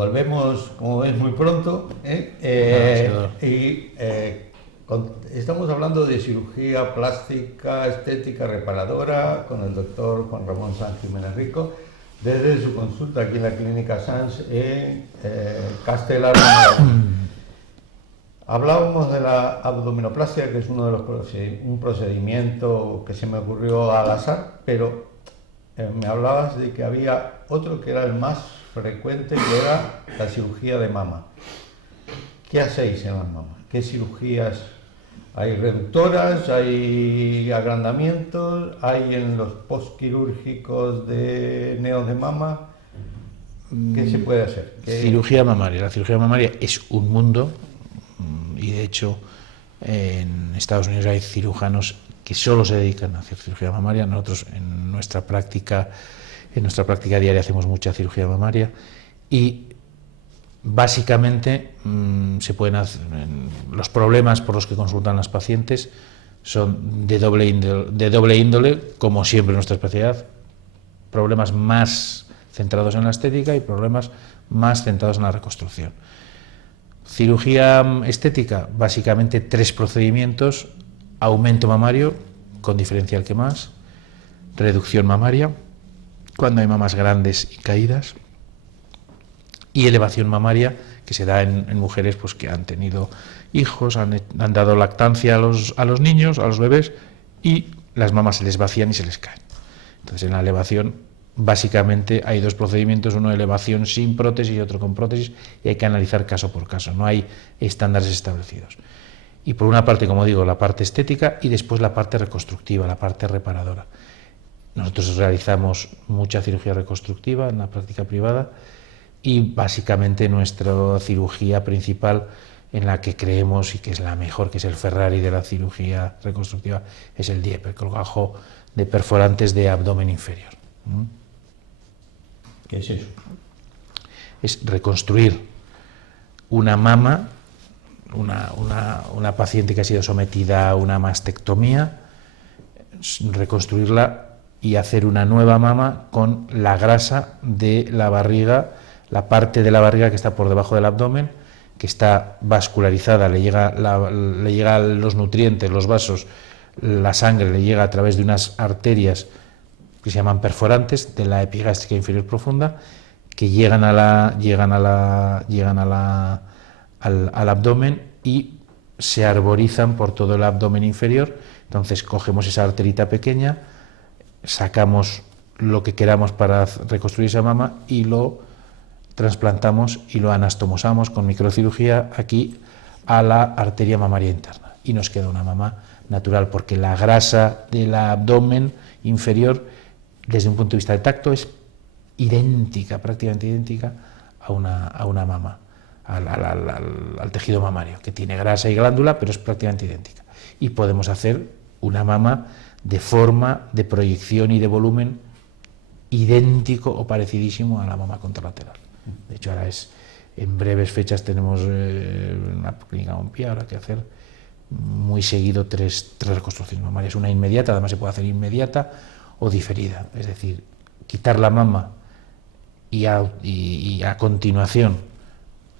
volvemos, como ves, muy pronto, estamos hablando de cirugía plástica, estética, reparadora, con el doctor Juan Ramón Sanz Jiménez Rico, desde su consulta aquí en la Clínica Sanz en Castelar. Hablábamos de la abdominoplastia, que es uno de los un procedimiento que se me ocurrió al azar, pero me hablabas de que había otro que era el más frecuente, que era la cirugía de mama. ¿Qué hacéis en las mamas? ¿Qué cirugías? ¿Hay reductoras? ¿Hay agrandamientos? ¿Hay en los postquirúrgicos de neos de mama? ¿Qué se puede hacer? Cirugía mamaria. La cirugía mamaria es un mundo, y de hecho en Estados Unidos hay cirujanos que solo se dedican a hacer cirugía mamaria. Nosotros en nuestra práctica diaria hacemos mucha cirugía mamaria y básicamente se pueden hacer, los problemas por los que consultan las pacientes son de doble índole, como siempre en nuestra especialidad, problemas más centrados en la estética y problemas más centrados en la reconstrucción. Cirugía estética, básicamente 3 procedimientos: aumento mamario, con diferencial que más, reducción mamaria, cuando hay mamas grandes y caídas, y elevación mamaria, que se da en mujeres pues, que han tenido hijos, han dado lactancia a los niños, a los bebés, y las mamas se les vacían y se les caen. Entonces, en la elevación, básicamente hay 2 procedimientos, uno de elevación sin prótesis y otro con prótesis, y hay que analizar caso por caso, no hay estándares establecidos. Y por una parte, como digo, la parte estética y después la parte reconstructiva, la parte reparadora. Nosotros realizamos mucha cirugía reconstructiva en la práctica privada y básicamente nuestra cirugía principal, en la que creemos y que es la mejor, que es el Ferrari de la cirugía reconstructiva, es el DIEP, el colgajo de perforantes de abdomen inferior. ¿Qué es eso? Es reconstruir una mama, una paciente que ha sido sometida a una mastectomía, reconstruirla y hacer una nueva mama con la grasa de la barriga, la parte de la barriga que está por debajo del abdomen, que está vascularizada, le llega los nutrientes, los vasos, la sangre le llega a través de unas arterias que se llaman perforantes de la epigástrica inferior profunda, que llegan al abdomen y se arborizan por todo el abdomen inferior. Entonces cogemos esa arterita pequeña, sacamos lo que queramos para reconstruir esa mama y lo trasplantamos y lo anastomosamos con microcirugía aquí a la arteria mamaria interna y nos queda una mama natural, porque la grasa del abdomen inferior, desde un punto de vista de tacto, es idéntica, prácticamente idéntica a una mama, al tejido mamario, que tiene grasa y glándula, pero es prácticamente idéntica. Y podemos hacer una mama de forma, de proyección y de volumen idéntico o parecidísimo a la mama contralateral. De hecho, ahora en breves fechas tenemos una clínica Montpié ahora que hacer muy seguido tres reconstrucciones mamarias, una inmediata, además se puede hacer inmediata o diferida, es decir, quitar la mama y a continuación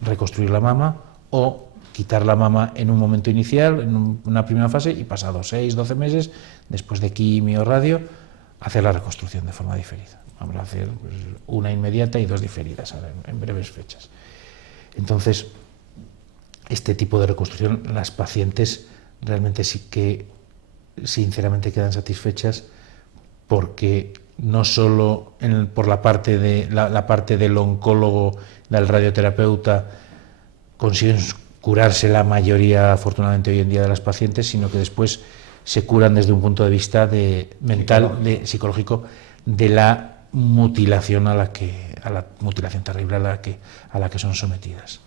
reconstruir la mama, o quitar la mama en un momento inicial, en una primera fase, y pasados 6, 12 meses, después de quimio o radio, hacer la reconstrucción de forma diferida. Vamos a hacer pues, una inmediata y 2 diferidas ahora, en breves fechas. Entonces, este tipo de reconstrucción, las pacientes realmente sí que sinceramente quedan satisfechas, porque no solo por la parte del oncólogo, del radioterapeuta, consiguen curarse la mayoría, afortunadamente hoy en día, de las pacientes, sino que después se curan desde un punto de vista mental, psicológico, de la mutilación a la mutilación terrible a la que son sometidas.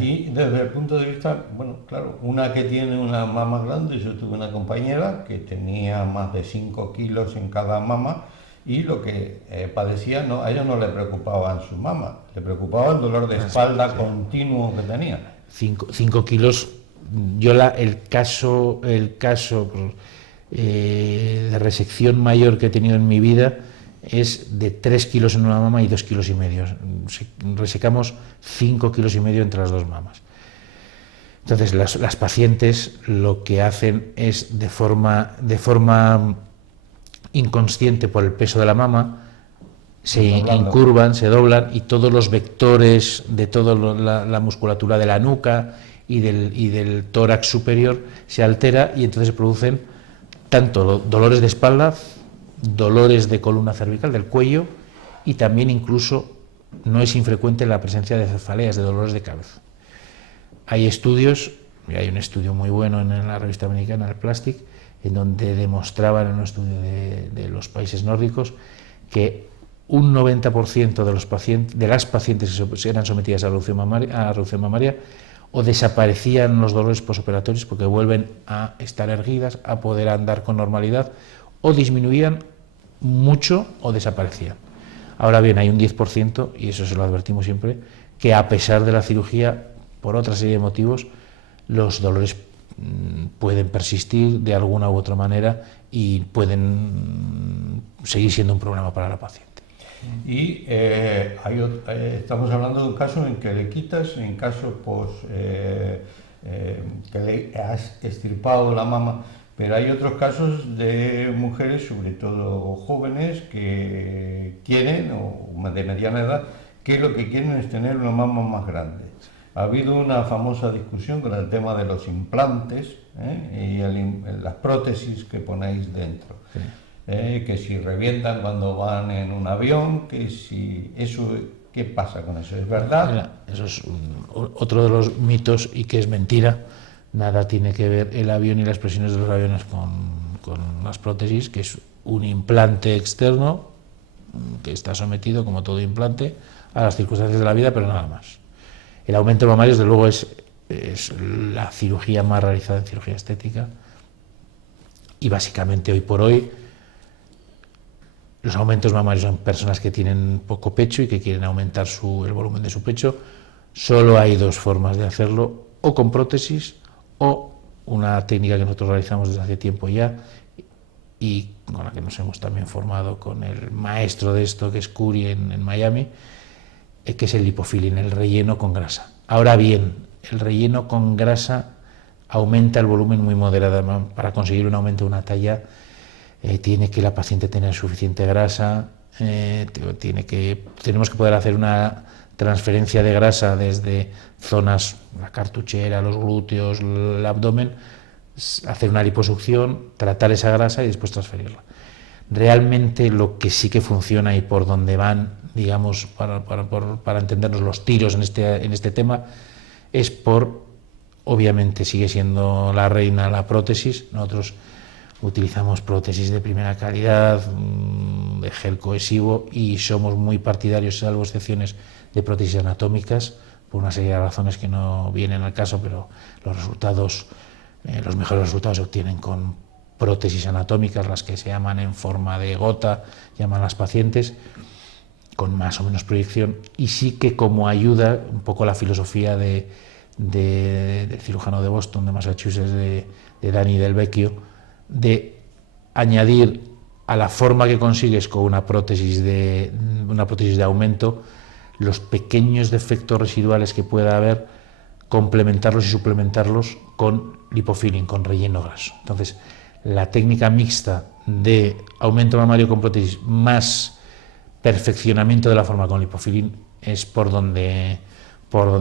Y desde el punto de vista, bueno, claro, una que tiene una mama grande, yo tuve una compañera que tenía más de 5 kilos en cada mama, y lo que padecía, no, a ella no le preocupaba su mama, le preocupaba el dolor de espalda continuo que tenía. 5 kilos, yo el caso de resección mayor que he tenido en mi vida es de 3 kilos en una mama y 2,5 kilos. Resecamos 5,5 kilos entre las dos mamas. Entonces las pacientes lo que hacen es de forma inconsciente por el peso de la mama, se incurvan, se doblan, y todos los vectores de toda la musculatura de la nuca y del tórax superior se altera, y entonces se producen tanto dolores de espalda, dolores de columna cervical, del cuello, y también incluso no es infrecuente la presencia de cefaleas, de dolores de cabeza. Hay estudios, y hay un estudio muy bueno en la revista americana, el Plastic, en donde demostraban, en un estudio de los países nórdicos, que un 90% de las pacientes que eran sometidas a reducción mamaria o desaparecían los dolores posoperatorios porque vuelven a estar erguidas, a poder andar con normalidad, o disminuían mucho o desaparecían. Ahora bien, hay un 10%, y eso se lo advertimos siempre, que a pesar de la cirugía, por otra serie de motivos, los dolores pueden persistir de alguna u otra manera y pueden seguir siendo un problema para la paciente. Y estamos hablando de un caso en que le quitas, en caso pues, que le has extirpado la mama, pero hay otros casos de mujeres, sobre todo jóvenes, que quieren, o de mediana edad, que lo que quieren es tener una mama más grande. Ha habido una famosa discusión con el tema de los implantes y las prótesis que ponéis dentro. Sí. Que si revientan cuando van en un avión, que si eso, ¿qué pasa con eso? ¿Es verdad? Mira, eso es otro de los mitos, y que es mentira. Nada tiene que ver el avión y las presiones de los aviones con las prótesis, que es un implante externo que está sometido, como todo implante, a las circunstancias de la vida, pero nada más. El aumento mamario, desde luego, es la cirugía más realizada en cirugía estética, y básicamente hoy por hoy los aumentos mamarios son personas que tienen poco pecho y que quieren aumentar el volumen de su pecho. Solo hay dos formas de hacerlo: o con prótesis, o una técnica que nosotros realizamos desde hace tiempo ya, y con la que nos hemos también formado con el maestro de esto, que es Curi en Miami, que es el lipofilling, el relleno con grasa. Ahora bien, el relleno con grasa aumenta el volumen muy moderadamente. Para conseguir un aumento de una talla tiene que la paciente tener suficiente grasa, tenemos que poder hacer una transferencia de grasa desde zonas, la cartuchera, los glúteos, el abdomen, hacer una liposucción, tratar esa grasa y después transferirla. Realmente lo que sí que funciona, y por donde van, digamos, para entendernos los tiros en este tema, es obviamente sigue siendo la reina la prótesis. Nosotros utilizamos prótesis de primera calidad, de gel cohesivo, y somos muy partidarios, salvo excepciones, de prótesis anatómicas, por una serie de razones que no vienen al caso, pero los mejores resultados se obtienen con prótesis anatómicas, las que se llaman en forma de gota, llaman las pacientes, con más o menos proyección, y sí que, como ayuda un poco la filosofía del cirujano de Boston, de Massachusetts, de Danny Del Vecchio, de añadir a la forma que consigues con una prótesis de aumento los pequeños defectos residuales que pueda haber, complementarlos y suplementarlos con lipofilling, con relleno graso. Entonces, la técnica mixta de aumento mamario con prótesis más perfeccionamiento de la forma con lipofilling es por donde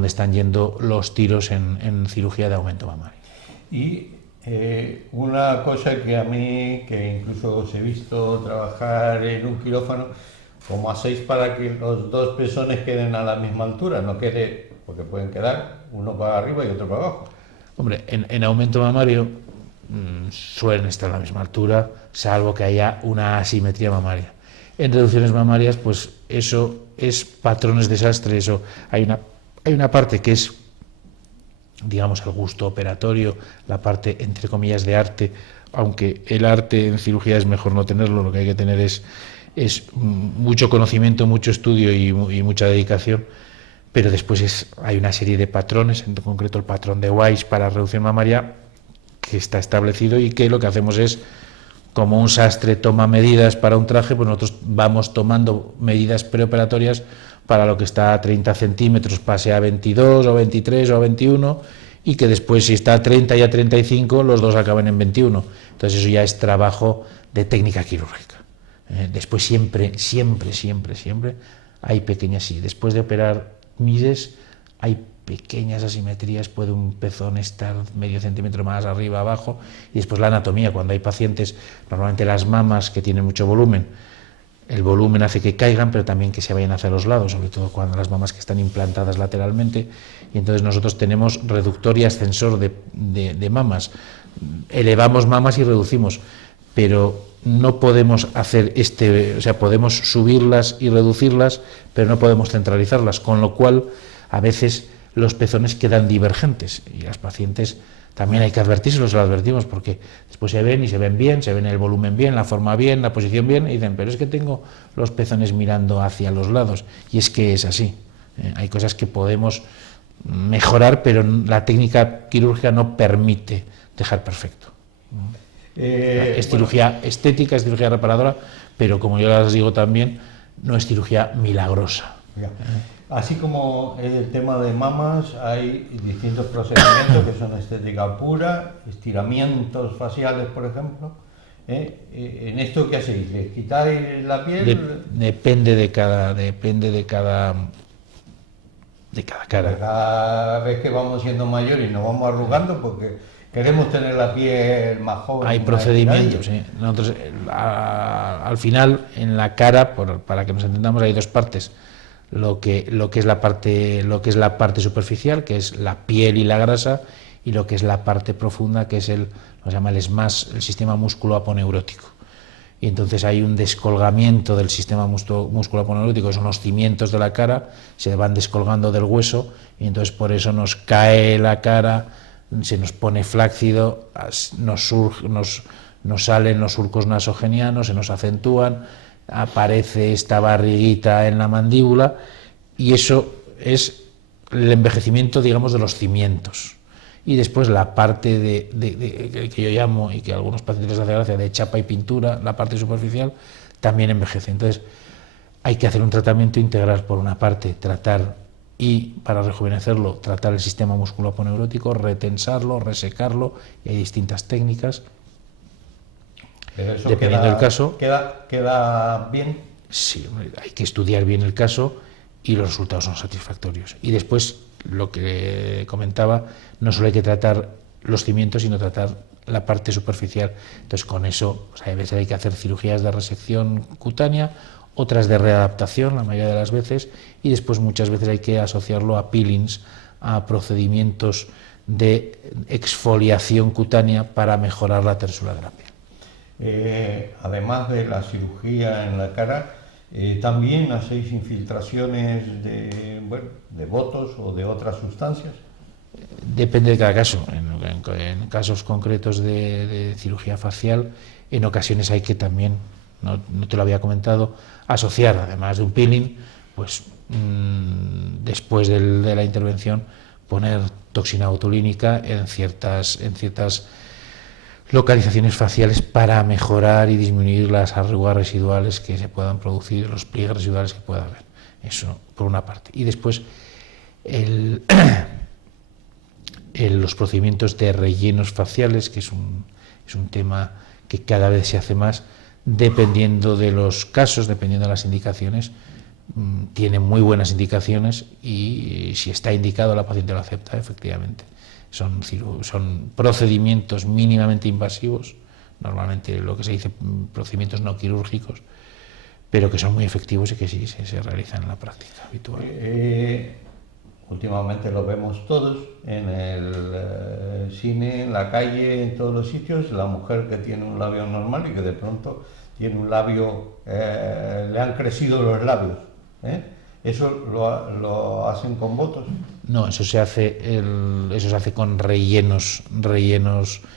están yendo los tiros en cirugía de aumento mamario. Y una cosa que a mí, que incluso os he visto trabajar en un quirófano, ¿cómo hacéis para que los dos pezones queden a la misma altura? No quede, porque pueden quedar uno para arriba y otro para abajo. Hombre, en aumento mamario suelen estar a la misma altura, salvo que haya una asimetría mamaria. En reducciones mamarias, pues eso es patrones desastre. Eso hay una parte que es, digamos, el gusto operatorio, la parte, entre comillas, de arte, aunque el arte en cirugía es mejor no tenerlo. Lo que hay que tener es mucho conocimiento, mucho estudio y mucha dedicación, pero después hay una serie de patrones, en concreto el patrón de Weiss para reducción mamaria, que está establecido, y que lo que hacemos es como un sastre toma medidas para un traje, pues nosotros vamos tomando medidas preoperatorias para lo que está a 30 centímetros pase a 22 o 23 o 21, y que después, si está a 30 y a 35, los dos acaben en 21. Entonces eso ya es trabajo de técnica quirúrgica. Después siempre hay pequeñas, sí, después de operar mides hay pequeñas asimetrías, puede un pezón estar medio centímetro más arriba, abajo, y después la anatomía, cuando hay pacientes, normalmente las mamas que tienen mucho volumen, el volumen hace que caigan, pero también que se vayan hacia los lados, sobre todo cuando las mamas que están implantadas lateralmente, y entonces nosotros tenemos reductor y ascensor de mamas, elevamos mamas y reducimos, pero no podemos hacer o sea, podemos subirlas y reducirlas, pero no podemos centralizarlas, con lo cual a veces los pezones quedan divergentes, y las pacientes también hay que advertírselos, lo advertimos, porque después se ven y se ven bien, se ven el volumen bien, la forma bien, la posición bien, y dicen, pero es que tengo los pezones mirando hacia los lados, y es que es así. Hay cosas que podemos mejorar, pero la técnica quirúrgica no permite dejar perfecto. Es cirugía estética, es cirugía reparadora, pero como yo les digo también, no es cirugía milagrosa. Así como el tema de mamas, hay distintos procedimientos que son estética pura, estiramientos faciales, por ejemplo. ¿En esto qué hacéis? ¿Les quitáis la piel? Depende de cada cara. Cada vez que vamos siendo mayores y nos vamos arrugando porque queremos tener la piel más joven. Hay procedimientos, sí. Nosotros, al final, en la cara, para que nos entendamos, hay dos partes. Lo que es la parte superficial, que es la piel y la grasa, y lo que es la parte profunda, que es lo que se llama el SMAS, el sistema músculo-aponeurótico. Y entonces hay un descolgamiento del sistema músculo-aponeurótico, son los cimientos de la cara, se van descolgando del hueso, y entonces por eso nos cae la cara, se nos pone flácido, nos salen los surcos nasogenianos, se nos acentúan, aparece esta barriguita en la mandíbula, y eso es el envejecimiento, digamos, de los cimientos. Y después la parte que yo llamo, y que a algunos pacientes les hace gracia, de chapa y pintura, la parte superficial, también envejece. Entonces hay que hacer un tratamiento integral. Por una parte, y para rejuvenecerlo, tratar el sistema músculo-aponeurótico, retensarlo, resecarlo, y hay distintas técnicas. Dependiendo del caso. ¿Queda bien? Sí, hay que estudiar bien el caso y los resultados son satisfactorios. Y después, lo que comentaba, no solo hay que tratar los cimientos, sino tratar la parte superficial. Entonces, con eso, a veces hay que hacer cirugías de resección cutánea, otras de readaptación, la mayoría de las veces, y después muchas veces hay que asociarlo a peelings, a procedimientos de exfoliación cutánea para mejorar la tersura de la piel. Además de la cirugía en la cara, también hacéis infiltraciones de botox o de otras sustancias. Depende de cada caso. En casos concretos de cirugía facial, en ocasiones hay que también, no te lo había comentado, asociar, además de un peeling, pues después de la intervención, poner toxina botulínica en ciertas localizaciones faciales para mejorar y disminuir las arrugas residuales que se puedan producir, los pliegues residuales que pueda haber. Eso por una parte. Y después los procedimientos de rellenos faciales, que es un tema que cada vez se hace más, dependiendo de los casos, dependiendo de las indicaciones. Tiene muy buenas indicaciones, y si está indicado, la paciente lo acepta, efectivamente. Son procedimientos mínimamente invasivos, normalmente lo que se dice procedimientos no quirúrgicos, pero que son muy efectivos y que sí se realizan en la práctica habitual. Últimamente lo vemos todos, en el cine, en la calle, en todos los sitios, la mujer que tiene un labio normal y que de pronto tiene un labio, le han crecido los labios. ¿Eso lo hacen con botox? No, eso se hace con rellenos,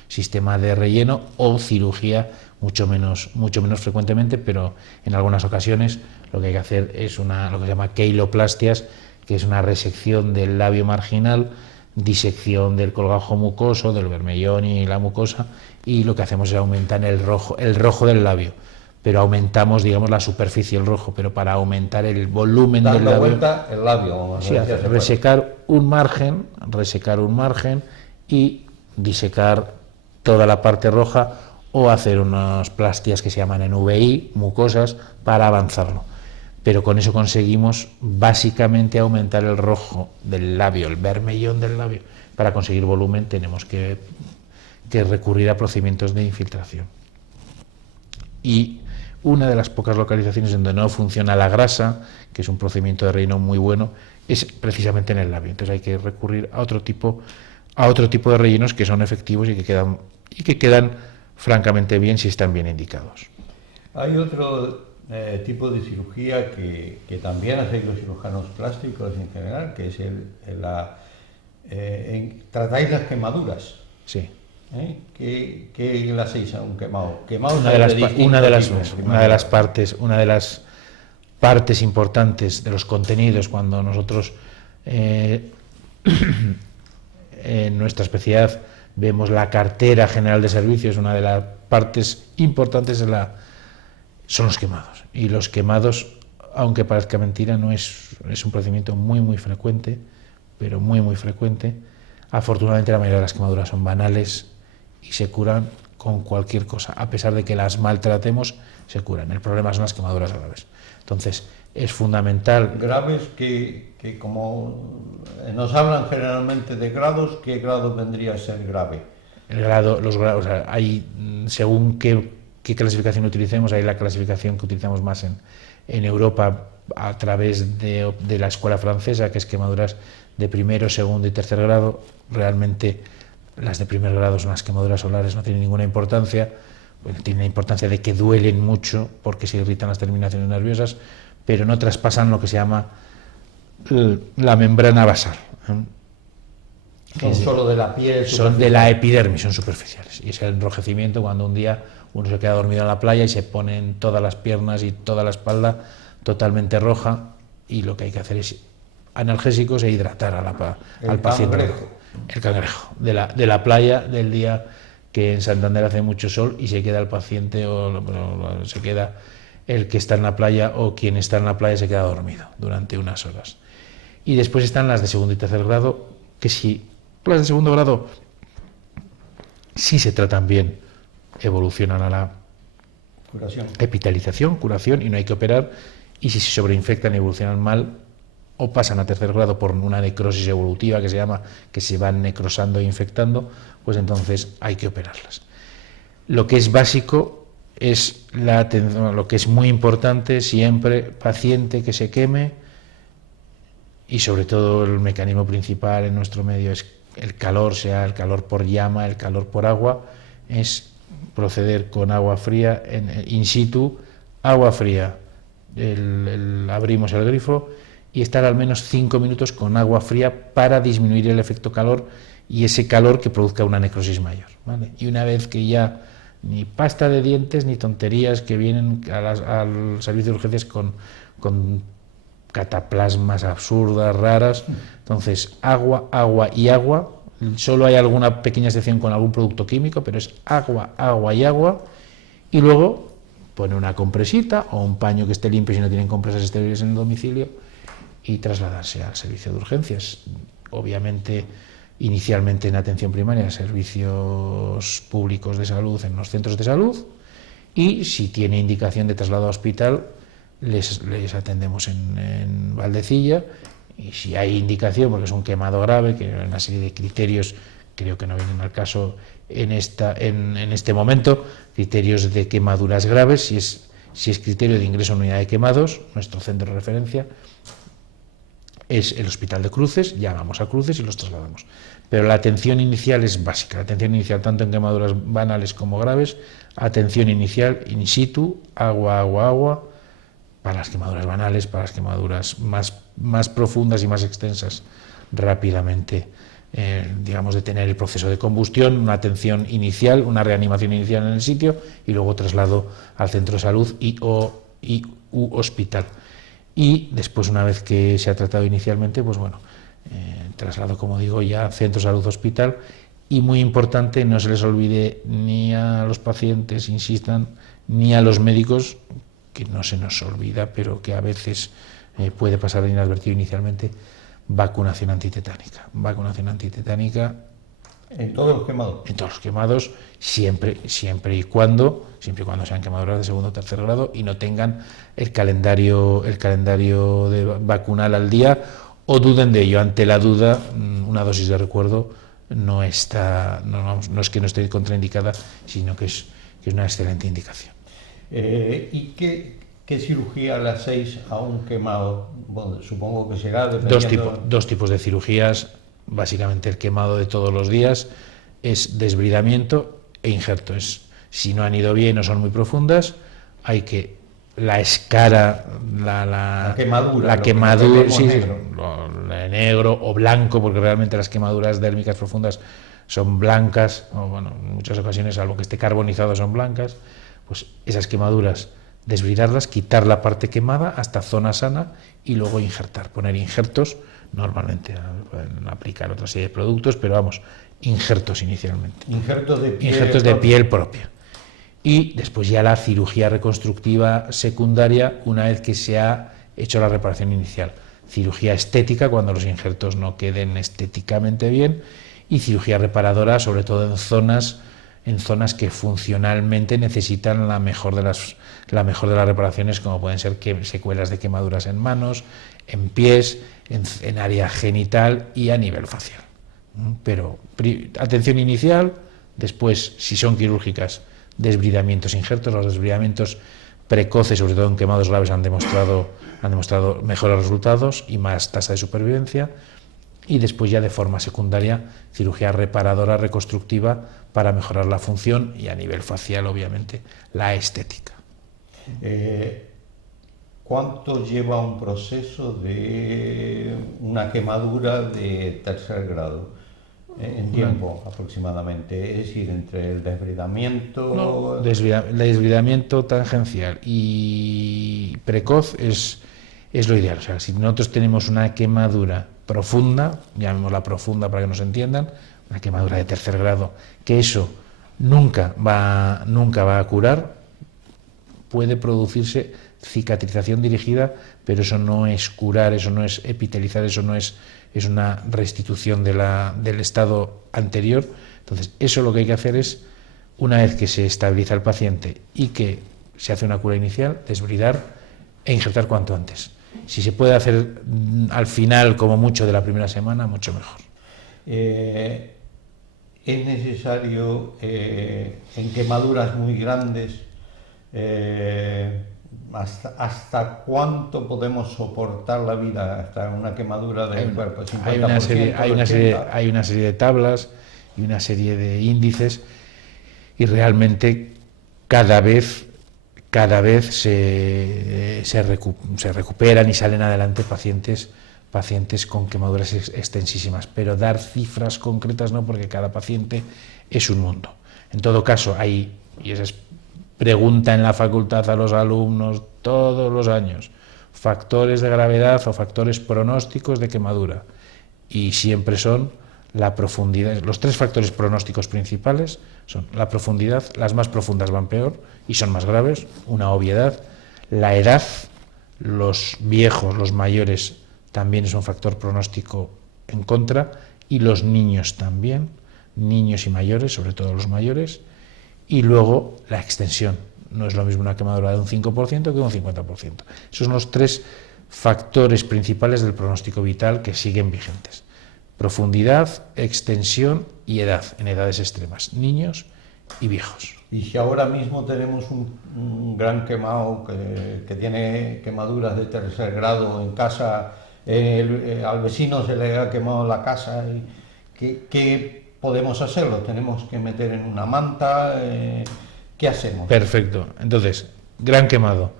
sistema de relleno, o cirugía mucho menos frecuentemente, pero en algunas ocasiones lo que hay que hacer es lo que se llama queiloplastias, que es una resección del labio marginal disección del colgajo mucoso, del bermellón y la mucosa, y lo que hacemos es aumentar el rojo del labio, pero aumentamos, digamos, la superficie, el rojo, pero para aumentar el volumen del labio. Vuelta el labio, vamos sí, resecar un margen y disecar toda la parte roja, o hacer unas plastias que se llaman NVI, mucosas, para avanzarlo. Pero con eso conseguimos básicamente aumentar el rojo del labio, el bermellón del labio. Para conseguir volumen tenemos que recurrir a procedimientos de infiltración. Y una de las pocas localizaciones donde no funciona la grasa, que es un procedimiento de relleno muy bueno, es precisamente en el labio. Entonces hay que recurrir a otro tipo de rellenos que son efectivos y que quedan francamente bien si están bien indicados. Hay otro tipo de cirugía que también hacéis los cirujanos plásticos en general, que es tratáis las quemaduras. Sí. ¿Qué le hacéis a un quemado? Una de las partes importantes de los contenidos cuando nosotros en nuestra especialidad vemos la cartera general de servicios, una de las partes importantes son los quemados. Y los quemados, aunque parezca mentira, es un procedimiento muy frecuente, pero muy frecuente. Afortunadamente la mayoría de las quemaduras son banales y se curan con cualquier cosa. A pesar de que las maltratemos, se curan. El problema son las quemaduras graves. Entonces, es fundamental. Graves que como nos hablan generalmente de grados, ¿qué grado vendría a ser grave? Los grados, o sea, hay, según qué clasificación utilicemos, hay la clasificación que utilizamos más en Europa a través de la escuela francesa, que es quemaduras de primero, segundo y tercer grado. Realmente las de primer grado son las quemaduras solares, no tienen ninguna importancia. Bueno, tienen la importancia de que duelen mucho porque se irritan las terminaciones nerviosas, pero no traspasan lo que se llama la membrana basal. Son solo de la piel. Son de la epidermis, son superficiales. Y es el enrojecimiento cuando un día uno se queda dormido en la playa y se ponen todas las piernas y toda la espalda totalmente roja, y lo que hay que hacer es analgésicos e hidratar al paciente. El cangrejo de la playa, del día que en Santander hace mucho sol y se queda el paciente o se queda el que está en la playa, o quien está en la playa se queda dormido durante unas horas. Y después están las de segundo y tercer grado, que si las de segundo grado sí se tratan bien, evolucionan a la epitelización, curación, y no hay que operar. Y si se sobreinfectan y evolucionan mal, o pasan a tercer grado por una necrosis evolutiva que se llama, que se van necrosando e infectando, pues entonces hay que operarlas. Lo que es básico es la atención, lo que es muy importante siempre: paciente que se queme, y sobre todo el mecanismo principal en nuestro medio es el calor, sea el calor por llama, el calor por agua, es proceder con agua fría in situ, agua fría, abrimos el grifo y estar al menos 5 minutos con agua fría para disminuir el efecto calor y ese calor que produzca una necrosis mayor, ¿vale? Y una vez que ya ni pasta de dientes ni tonterías que vienen al servicio de urgencias con cataplasmas absurdas, raras, entonces agua y agua. Solo hay alguna pequeña excepción con algún producto químico, pero es agua y agua, y luego pone una compresita o un paño que esté limpio si no tienen compresas exteriores en el domicilio, y trasladarse al servicio de urgencias. Obviamente, inicialmente en atención primaria, servicios públicos de salud en los centros de salud, y si tiene indicación de traslado a hospital, les atendemos en Valdecilla. Y si hay indicación, porque es un quemado grave, que hay una serie de criterios, creo que no vienen al caso en este momento, criterios de quemaduras graves, si es criterio de ingreso a unidad de quemados, nuestro centro de referencia es el Hospital de Cruces, llamamos a Cruces y los trasladamos. Pero la atención inicial es básica, la atención inicial tanto en quemaduras banales como graves, atención inicial in situ, agua, para las quemaduras banales, para las quemaduras más profundas y más extensas, rápidamente, digamos, detener el proceso de combustión, una atención inicial, una reanimación inicial en el sitio y luego traslado al centro de salud u hospital. Y después, una vez que se ha tratado inicialmente, pues bueno, traslado, como digo, ya a centro de salud hospital. Y muy importante, no se les olvide ni a los pacientes, insistan, ni a los médicos, que no se nos olvida, pero que a veces puede pasar inadvertido inicialmente, vacunación antitetánica. Vacunación antitetánica en todos los quemados. En todos los quemados, siempre y cuando sean quemaduras de segundo o tercer grado y no tengan el calendario de vacunal al día, o duden de ello. Ante la duda, una dosis de recuerdo no es que no esté contraindicada, sino que es una excelente indicación. ¿Y qué cirugía le hacéis a un quemado? Bueno, supongo que será dependiendo... Dos tipos de cirugías. Básicamente el quemado de todos los días es desbridamiento e injerto. Si no han ido bien o son muy profundas, hay que la escara, la quemadura, sí, negro o blanco, porque realmente las quemaduras dérmicas profundas son blancas, o bueno, en muchas ocasiones, salvo que esté carbonizado, son blancas. Pues esas quemaduras, desbridarlas, quitar la parte quemada hasta zona sana y luego injertar, poner injertos. Normalmente pueden aplicar otra serie de productos, pero vamos, injertos inicialmente. Injertos de piel propia. Y después ya la cirugía reconstructiva secundaria, una vez que se ha hecho la reparación inicial. Cirugía estética, cuando los injertos no queden estéticamente bien, y cirugía reparadora, sobre todo en zonas que funcionalmente necesitan la mejor de las reparaciones, como pueden ser secuelas de quemaduras en manos, en pies, en área genital y a nivel facial. Pero atención inicial, después, si son quirúrgicas, desbridamientos, injertos. Los desbridamientos precoces, sobre todo en quemados graves, han demostrado mejores resultados y más tasa de supervivencia. Y después ya de forma secundaria, cirugía reparadora, reconstructiva, para mejorar la función y a nivel facial, obviamente, la estética. ¿Cuánto lleva un proceso de una quemadura de tercer grado en tiempo aproximadamente? Es decir, entre el desbridamiento... Desbridamiento tangencial y precoz es lo ideal. O sea, si nosotros tenemos una quemadura profunda, llamémosla profunda para que nos entiendan, una quemadura de tercer grado, que eso nunca va a curar, puede producirse cicatrización dirigida, pero eso no es curar, eso no es epitelizar, eso no es una restitución del estado anterior. Entonces, eso lo que hay que hacer es, una vez que se estabiliza el paciente y que se hace una cura inicial, desbridar e injertar cuanto antes. Si se puede hacer al final, como mucho, de la primera semana, mucho mejor. Es necesario, en quemaduras muy grandes, ¿hasta cuánto podemos soportar la vida hasta una quemadura del cuerpo? 50%, hay una serie de tablas y una serie de índices, y realmente cada vez se recuperan y salen adelante pacientes con quemaduras extensísimas, pero dar cifras concretas no, porque cada paciente es un mundo. En todo caso, y esa es pregunta en la facultad a los alumnos todos los años, factores de gravedad o factores pronósticos de quemadura, y siempre son la profundidad. Los tres factores pronósticos principales son la profundidad, las más profundas van peor y son más graves, una obviedad. La edad, los viejos, los mayores, también es un factor pronóstico en contra, y los niños también, niños y mayores, sobre todo los mayores. Y luego la extensión. No es lo mismo una quemadura de un 5% que un 50%. Esos son los tres factores principales del pronóstico vital que siguen vigentes. Profundidad, extensión y edad, en edades extremas, niños y viejos. Y si ahora mismo tenemos un gran quemado que tiene quemaduras de tercer grado en casa, al vecino se le ha quemado la casa, ¿qué podemos hacerlo? ¿Tenemos que meter en una manta? ¿Qué hacemos? Perfecto. Entonces, gran quemado.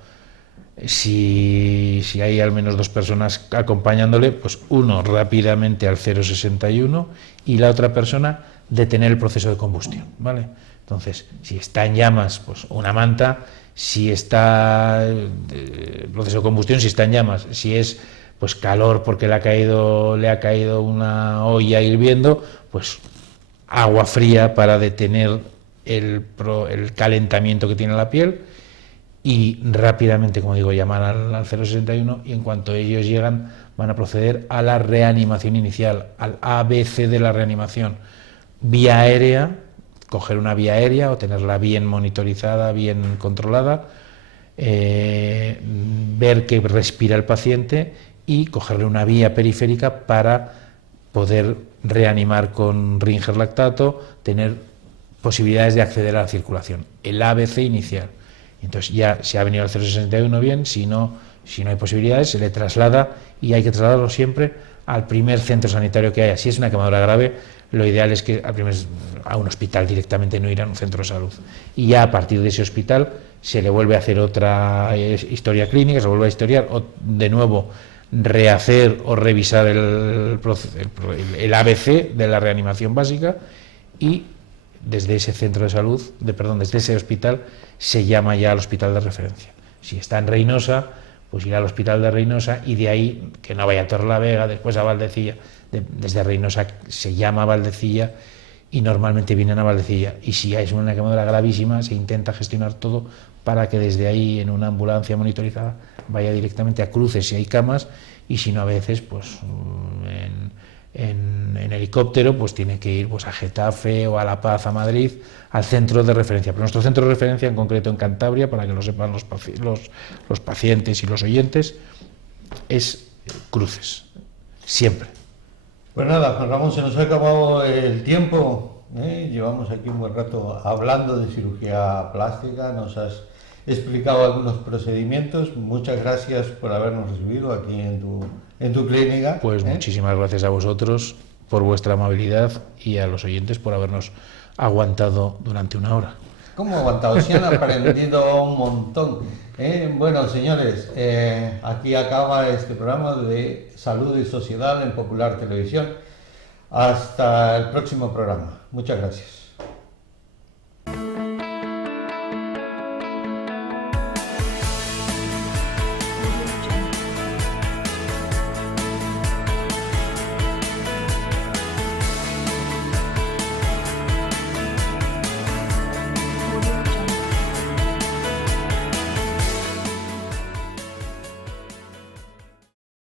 Si hay al menos dos personas acompañándole, pues uno rápidamente al 0,61 y la otra persona detener el proceso de combustión, ¿vale? Entonces, si está en llamas, pues una manta. Si está el proceso de combustión, si está en llamas, si es pues calor porque le ha caído una olla hirviendo, pues agua fría para detener el calentamiento que tiene la piel, y rápidamente, como digo, llamar al 061, y en cuanto ellos llegan van a proceder a la reanimación inicial, al ABC de la reanimación. Vía aérea, coger una vía aérea o tenerla bien monitorizada, bien controlada, ver que respira el paciente y cogerle una vía periférica para poder reanimar con Ringer lactato, tener posibilidades de acceder a la circulación, el ABC inicial. Entonces ya se ha venido al 061 bien, si no hay posibilidades, se le traslada, y hay que trasladarlo siempre al primer centro sanitario que haya. Si es una quemadura grave, lo ideal es que a un hospital directamente, no ir a un centro de salud. Y ya a partir de ese hospital se le vuelve a hacer otra historia clínica, se vuelve a historiar, o de nuevo rehacer o revisar el ABC de la reanimación básica, y desde ese centro de salud, desde ese hospital, se llama ya al hospital de referencia. Si está en Reynosa, pues ir al hospital de Reynosa, y de ahí, que no vaya a Torrelavega, después a Valdecilla. Desde Reynosa se llama a Valdecilla, y normalmente vienen a Valdecilla. Y si es una quemadura gravísima, se intenta gestionar todo para que desde ahí, en una ambulancia monitorizada, vaya directamente a Cruces si hay camas, y si no, a veces pues en helicóptero pues tiene que ir pues a Getafe o a La Paz, a Madrid, al centro de referencia. Pero nuestro centro de referencia, en concreto en Cantabria, para que lo sepan los pacientes y los oyentes, es Cruces, siempre. Pues nada, Juan Ramón, se nos ha acabado el tiempo, llevamos aquí un buen rato hablando de cirugía plástica, nos has explicado algunos procedimientos. Muchas gracias por habernos recibido aquí en tu clínica. Pues muchísimas gracias a vosotros por vuestra amabilidad, y a los oyentes por habernos aguantado durante una hora. ¿Cómo aguantado? Sí, han aprendido un montón. Bueno, señores, aquí acaba este programa de Salud y Sociedad en Popular Televisión. Hasta el próximo programa. Muchas gracias.